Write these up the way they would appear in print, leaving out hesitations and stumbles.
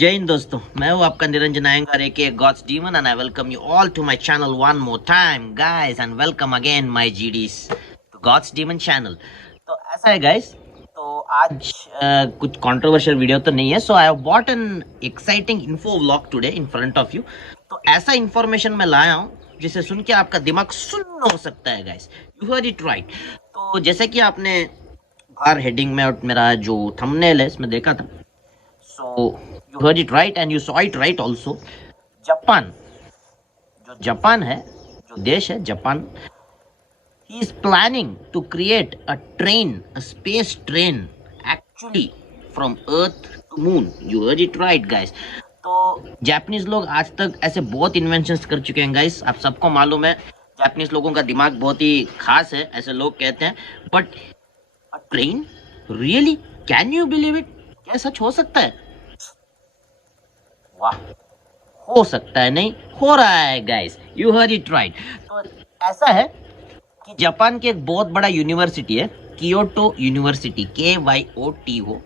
जय हिंद दोस्तों, मैं हूं आपका निरंजन अयंगार के Gods Demon and I welcome you all to my channel one more time guys and welcome again my GDs to Gods Demon channel. तो ऐसा है गाइस, तो आज कुछ कंट्रोवर्शियल वीडियो तो नहीं है, so I have bought an exciting info vlog today in front of you. तो ऐसा इन्फॉर्मेशन मैं लाया हूं जिसे सुन के आपका दिमाग सुन्न हो सकता है guys, you heard it right. तो जैसे कि आपने बाहर हेडिंग में और मेरा जो थंबनेल है इसमें देखा था, सो you heard it right and you saw it right also। Japan, जो जापान है, जो देश है Japan, he is planning to create a train, a space train actually from earth to moon। you heard it right guys। तो Japanese लोग आज तक ऐसे बहुत इन्वेंशंस कर चुके हैं गाइस, आप सबको मालूम है जापानीज लोगों का दिमाग बहुत ही खास है, ऐसे लोग कहते हैं। But a train really, can you believe it? क्या सच हो सकता है? वाह, हो सकता है नहीं, हो रहा है guys, you heard it right. तो ऐसा है कि जापान की एक बहुत बड़ा यूनिवर्सिटी है, कियोटो यूनिवर्सिटी, KYOTO,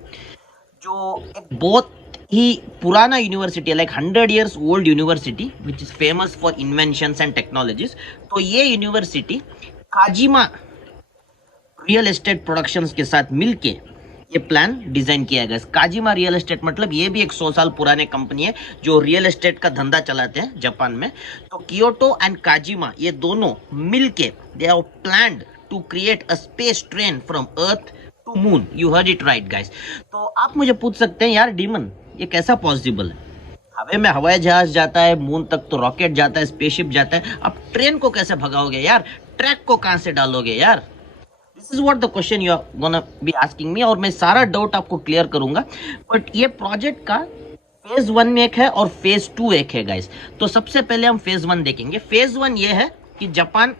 जो एक बहुत ही पुराना यूनिवर्सिटी है, like 100 years old university which is famous for inventions and technologies. तो ये university Kajima real estate productions के साथ मिलके ये प्लान डिजाइन किया गया। काजिमा रियल एस्टेट मतलब ये भी एक 100 साल पुराने कंपनी है जो रियल एस्टेट का धंधा चलाते हैं जापान में। तो कियोटो एंड काजिमा ये दोनों मिलके they have planned to create a space train from earth to moon. You heard it right guys. तो आप मुझे पूछ सकते हैं, यार डीमन ये कैसा पॉसिबल है? हवा में हवाई जहाज जाता है, मून तक तो रॉकेट जाता है, स्पेसशिप जाता है, आप ट्रेन को कैसे भगाओगे यार? ट्रैक को कहां से डालोगे यार? This is what the question you are gonna be asking me, और मैं सारा डाउट आपको क्लियर करूंगा। बट ये प्रोजेक्ट का फेज 1 में एक है और फेज 2 एक है गाइस। तो सबसे पहले हम फेज 1 देखेंगे। फेज 1 ये है कि जापान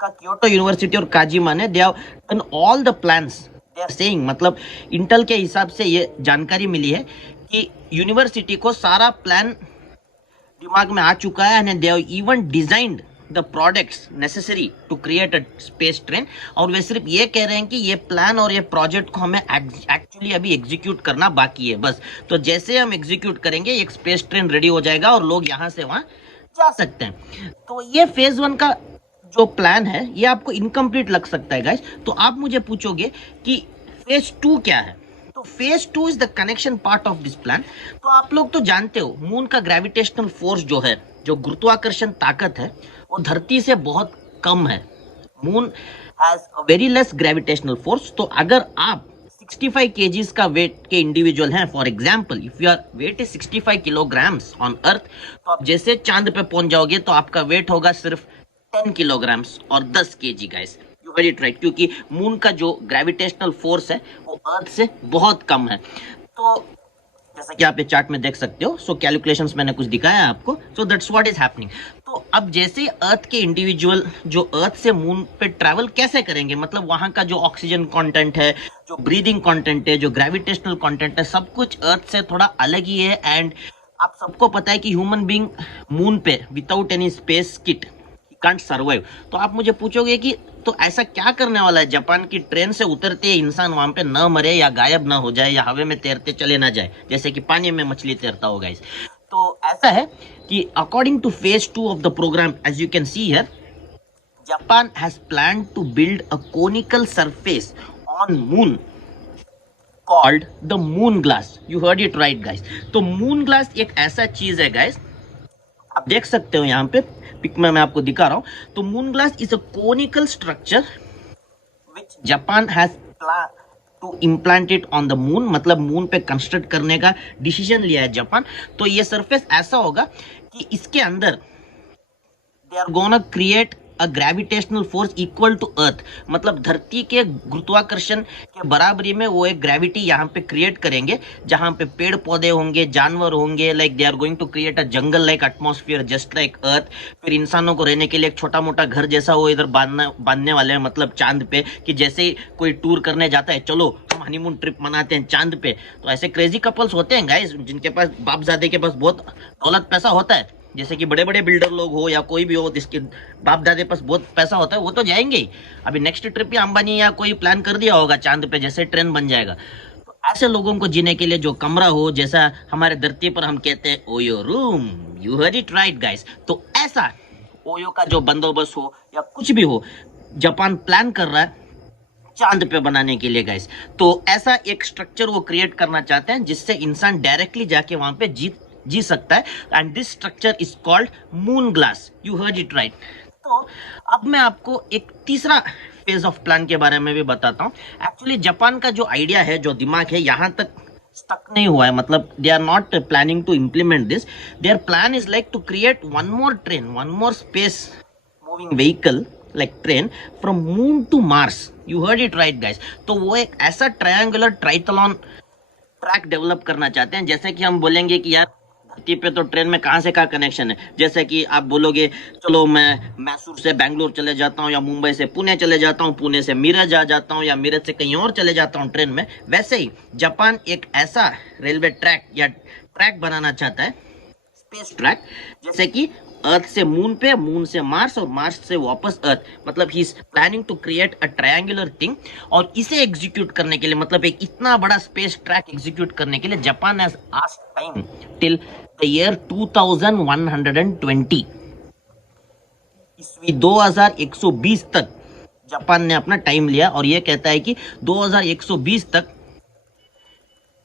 का क्योटो यूनिवर्सिटी और काजिमा ने they have done all the plans. They are saying, मतलब इंटेल के हिसाब से ये जानकारी मिली है कि यूनिवर्सिटी को सारा प्लान दिमाग में आ चुका है and they have even designed the products necessary to create a space train. और वे सिर्फ ये कह रहे हैं कि ये प्लान और ये प्रोजेक्ट को हमें एक्चुअली अभी एग्जीक्यूट करना बाकी है बस। तो जैसे हम एग्जीक्यूट करेंगे एक स्पेस ट्रेन रेडी हो जाएगा और लोग यहाँ से वहाँ जा सकते हैं। तो ये फेज 1 का जो प्लान है ये आपको इनकम्प्लीट लग सकता है गाइस। तो आप मुझे पूछोगे कि फेज 2 क्या है? तो phase 2 is the connection part of this plan. तो आप लोग तो जानते हो मून का ग्रेविटेशनल फोर्स जो है, जो गुरुत्वाकर्षण ताकत है, वो धरती से बहुत कम है। Moon has a very less gravitational force. तो अगर आप 65 kgs का वेट के इंडिविजुअल हैं, for example if your weight is 65 kilograms on earth, तो आप जैसे चांद पे पहुंच जाओगे तो आपका वेट होगा सिर्फ 10 kilograms और 10 kg guys. You heard it right, क्योंकि मून का जो ग्रेविटेशनल फोर्स है वो अर्थ से बहुत कम है। तो जैसा कि आप ये चार्ट में देख सकते हो, सो कैलकुलेशंस मैंने कुछ दिखाया है आपको, so that's what is happening. तो अब जैसे अर्थ के इंडिविजुअल जो अर्थ से मून पे ट्रैवल कैसे करेंगे, मतलब वहां का जो ऑक्सीजन कंटेंट है, जो ब्रीदिंग कंटेंट है, जो ग्रेविटेशनल कंटेंट है, सब कुछ अर्थ से थोड़ा अलग ही है। एंड आप सबको पता है कि ह्यूमन बीइंग मून पे without any space kit can't survive. तो आप मुझे पूछोगे कि तो ऐसा क्या करने वाला है जापान की ट्रेन से उतरते इंसान वहां पे न मरे या गायब ना हो जाए या हवा में तैरते चले ना जाए, जैसे कि पानी में मछली तैरता होगा इस। तो ऐसा है कि according to phase 2 of the program, as you can see here, Japan has plan to build a conical surface on moon called the moon glass. You heard it right guys. तो मून ग्लास एक ऐसा चीज है guys, आप देख सकते हो यहाँ पे पिक में मैं आपको दिखा रहा हूं। तो moon glass is a conical structure which Japan has plan to implant it on the moon, मतलब मून पे कंस्ट्रक्ट करने का डिसीजन लिया है जापान। तो ये सरफेस ऐसा होगा कि इसके अंदर they are gonna create a gravitational force equal to earth, मतलब धरती के गुरुत्वाकर्षण के बराबरी में वो एक ग्रेविटी यहाँ पे क्रिएट करेंगे, जहां पे पेड़ पौधे होंगे, जानवर होंगे, like they are going to create a jungle like atmosphere just like earth. फिर इंसानों को रहने के लिए एक छोटा मोटा घर जैसा वो इधर बांधने वाले हैं, मतलब चांद पे, कि जैसे ही कोई टूर करने जाता है, चलो हम हनीमून ट्रिप मनाते हैं चांद पे। तो ऐसे क्रेजी कपल्स होते हैं गाइस जिनके पास बापजादे के पास बहुत दौलत पैसा होता है, जैसे कि बड़े बड़े बिल्डर लोग हो या कोई भी हो जिसके बाप दादे पास बहुत पैसा होता है, वो तो जाएंगे ही। अभी नेक्स्ट ट्रिप भी अंबानी या कोई प्लान कर दिया होगा चांद पे, जैसे ट्रेन बन जाएगा। तो ऐसे लोगों को जीने के लिए जो कमरा हो, जैसा हमारे धरती पर हम कहते हैं OYO room. You heard it right guys. तो ऐसा ओयो का जो बंदोबस्त हो या कुछ भी हो, जापान प्लान कर रहा है चांद पे बनाने के लिए गाइस। तो ऐसा एक स्ट्रक्चर वो क्रिएट करना चाहते हैं जिससे इंसान डायरेक्टली जाके वहां पे जी सकता है, and this structure is called moon glass. You heard it right. तो अब मैं आपको एक तीसरा फेज ऑफ प्लान के बारे में भी बताता हूँ। एक्चुअली जापान का जो आइडिया है, जो दिमाग है, यहाँ तक स्टक नहीं हुआ है, मतलब they are not planning to implement this. Their plan is like to create one more train, one more space moving vehicle like train from moon to Mars. You heard it right guys. तो वो एक ऐसा triangular triathlon track develop करना चाहते हैं। जैसे कि हम बोलेंगे कि यार धरती पे तो ट्रेन में कहाँ से कहाँ कनेक्शन है, जैसे कि आप बोलोगे चलो मैं मैसूर से बैंगलोर चले जाता हूँ, या मुंबई से पुणे चले जाता हूँ, पुणे से मीरज आ जाता हूँ, या मीरज से कहीं और चले जाता हूँ ट्रेन में। वैसे ही जापान एक ऐसा रेलवे ट्रैक या ट्रैक बनाना चाहता है, स्पेस ट्रैक, जैसे कि अर्थ से मून पे, मून से मार्स, और मार्स से वापस अर्थ। मतलब he is planning to create a triangular thing. और इसे एग्जीक्यूट करने के लिए, मतलब एक इतना बड़ा स्पेस ट्रैक एग्जीक्यूट करने के लिए, Japan has asked time till the year 2120, ईस्वी 2120 तक जापान ने अपना टाइम लिया, और ये कहता है कि 2120 तक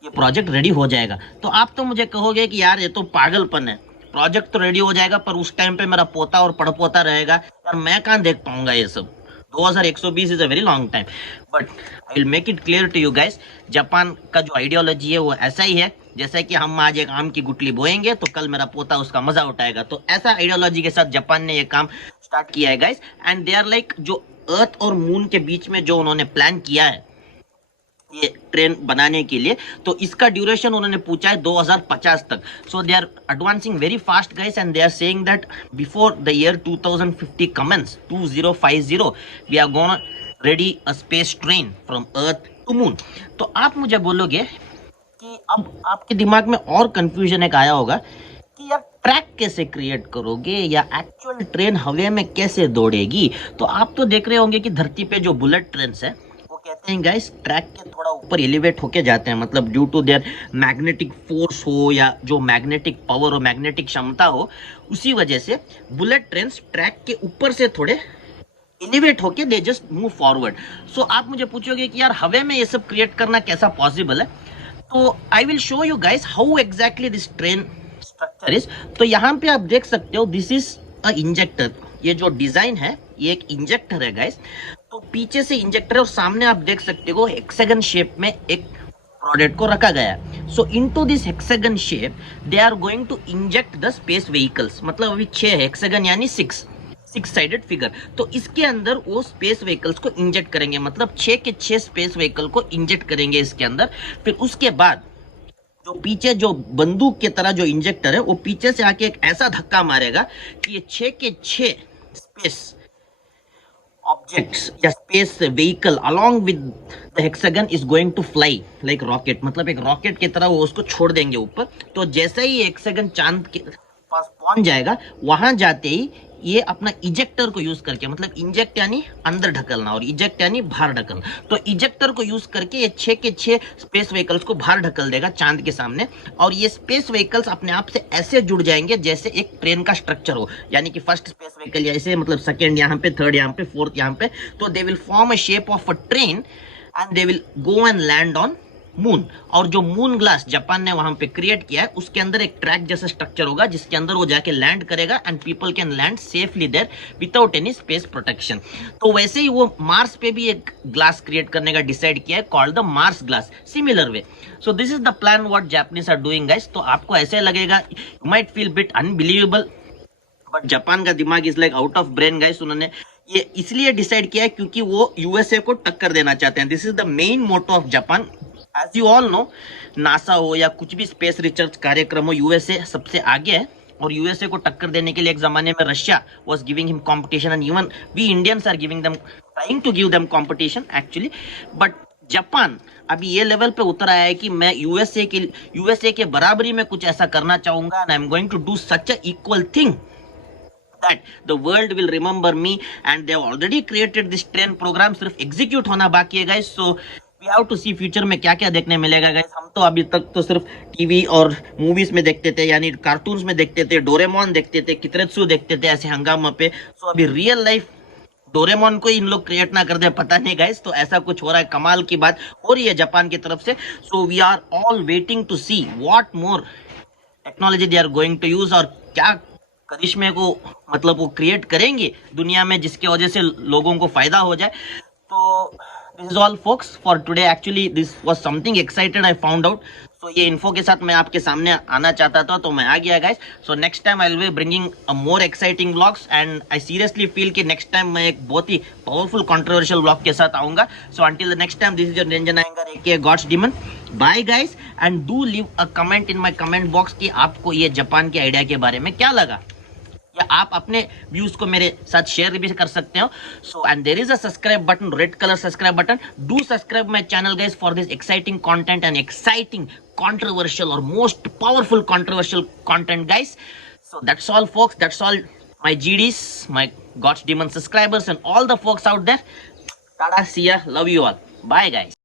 ये प्रोजेक्ट रेडी हो जाएगा। तो आप तो मुझे कहोगे कि यार ये तो पागलपन है, प्रोजेक्ट तो रेडी हो जाएगा पर उस टाइम पे मेरा पोता और पड़पोता रहेगा, यार मैं कहाँ देख पाऊंगा ये सब। 2120 is a very long time, but I will make it clear to you guys. Japan का जो आइडियोलॉजी है वो ऐसा ही है, जैसे कि हम आज एक आम की गुटली बोएंगे तो कल मेरा पोता उसका मजा उठाएगा। तो ऐसा आइडियोलॉजी के साथ जापान ने ये काम स्टार्ट किया है guys. And they are like, जो अर्थ और मून के बीच में जो उन्होंने प्लान किया है ये ट्रेन बनाने के लिए, तो इसका ड्यूरेशन उन्होंने पूछा है 2050 तक। So they are advancing very fast guys, and they are saying that before the year 2050 commences, 2050, we are gonna ready a space train from earth to moon. तो आप मुझे बोलोगे कि अब आपके दिमाग में और कंफ्यूजन एक आया होगा कि यार ट्रैक कैसे क्रिएट करोगे, या एक्चुअल ट्रेन हवा में कैसे दौड़ेगी। तो आप तो देख रहे होंगे कि धरती पे जो बुलेट ट्रेन है कहते हैं गाइस, ट्रैक के थोड़ा ऊपर एलिवेट होके जाते हैं, मतलब due to their magnetic force हो, या जो मैग्नेटिक पावर हो, मैग्नेटिक क्षमता हो, उसी वजह से बुलेट ट्रेन ट्रैक के ऊपर से थोड़े एलिवेट होके दे जस्ट मूव फॉरवर्ड। सो आप मुझे पूछोगे कि यार हवा में ये सब क्रिएट करना कैसा पॉसिबल है। तो I will show you guys how exactly this train structure is. तो यहाँ पे आप देख सकते हो, दिस इज अ इंजेक्टर। ये जो डिजाइन है ये एक इंजेक्टर है गाइस। तो पीछे से इंजेक्टर है और सामने आप देख सकते हो हेक्सागन शेप में एक प्रोडक्ट को रखा गया है। So into this hexagon shape they are going to inject the space vehicles. मतलब अभी 6 हेक्सागन यानी 6 साइडेड फिगर। तो इसके अंदर वो स्पेस व्हीकल्स को इंजेक्ट करेंगे, मतलब 6 के 6 स्पेस व्हीकल को इंजेक्ट करेंगे इसके अंदर। फिर उसके बाद जो पीछे जो बंदूक की तरह जो इंजेक्टर है वो पीछे से आके एक ऐसा धक्का मारेगा कि ये 6 के 6 स्पेस ऑब्जेक्ट्स या space vehicle along with the hexagon is going to fly like rocket. मतलब एक रॉकेट की तरह वो उसको छोड़ देंगे ऊपर। तो जैसे ही हेक्सागन चांद के पास पहुंच जाएगा, वहां जाते ही ये अपना इजेक्टर को यूज करके, मतलब इंजेक्ट यानी अंदर ढकलना और इजेक्ट यानी बाहर ढकलना, तो इजेक्टर को यूज करके ये 6 के 6 स्पेस व्हीकल्स को बाहर ढकल देगा चांद के सामने। और ये स्पेस व्हीकल्स अपने आप से ऐसे जुड़ जाएंगे जैसे एक ट्रेन का स्ट्रक्चर हो, यानी कि फर्स्ट स्पेस व्हीकल ऐसे, मतलब सेकेंड यहाँ पे, थर्ड यहाँ पे, फोर्थ यहाँ पे। तो they will form a shape of a train and they will go and land on moon. और जो मून ग्लास जापान ने वहां पे क्रिएट किया है उसके अंदर एक ट्रैक जैसा स्ट्रक्चर होगा जिसके अंदर वो जाके लैंड करेगा and people can land safely there without any space protection. तो वैसे ही वो मार्स पे भी एक ग्लास क्रिएट करने का डिसाइड किया है, called the Mars glass, similar way. So this is the plan what Japanese are doing guys. तो आपको ऐसे लगेगा, you might feel bit unbelievable, but Japan का दिमाग is like out of brain guys. उन्होंने ये इसलिए डिसाइड किया है क्योंकि वो यूएसए को टक्कर देना चाहते हैं। This is the main motto of Japan. As you all know, NASA हो या कुछ भी स्पेस रिसर्च कार्यक्रम हो, यूएसए सबसे आगे है। और यूएसए को टक्कर देने के लिए एक जमाने में Russia was giving him competition, and even we Indians are giving them, trying to give them competition actually. But Japan अभी ये लेवल पे उतर आया है कि मैं यूएसए के बराबरी में कुछ ऐसा करना चाहूंगा, and I am going to do such a equal thing that the world will remember me, and they have already created this train program, सिर्फ execute होना बाकी है guys। so we have to see future में क्या क्या देखने मिलेगा guys. हम तो अभी तक तो सिर्फ टीवी और मूवीज में देखते थे, यानी कार्टून्स में देखते थे, डोरेमोन देखते थे, कितरेत्सु देखते थे ऐसे हंगामा पे। सो अभी रियल लाइफ डोरेमोन को इन लोग क्रिएट ना कर दे, पता नहीं गाइस। तो ऐसा कुछ हो रहा है, कमाल की बात हो रही है जापान की तरफ से। So we are all waiting to see what more technology they are going to use, और क्या करिश्मे को मतलब वो क्रिएट करेंगे दुनिया में जिसकी वजह से लोगों को फायदा हो जाए। तो this is all folks for today. Actually this was something excited I found out. So ये इन्फो के साथ मैं आपके सामने आना चाहता था, तो मैं आ गया guys. So next time I will be bringing a more exciting vlogs, and I seriously feel कि नेक्स्ट टाइम मैं एक बहुत ही पावरफुल कंट्रोवर्शियल व्लॉग के साथ आऊंगा। So until the next time, this is your Niranjan Iyengar aka God's demon. Bye guys, and do leave a comment in my comment box कि आपको ये जापान के आइडिया के बारे में क्या लगा, या आप अपने व्यूज को मेरे साथ शेयर भी कर सकते हो। So and there is a subscribe button, red colour subscribe button. Do subscribe my channel guys for this exciting content and exciting controversial or most powerful controversial content guys. So that's all folks, that's all my GDs, my God's Demon subscribers and all the folks out there. Tada, see ya, love you all, bye guys.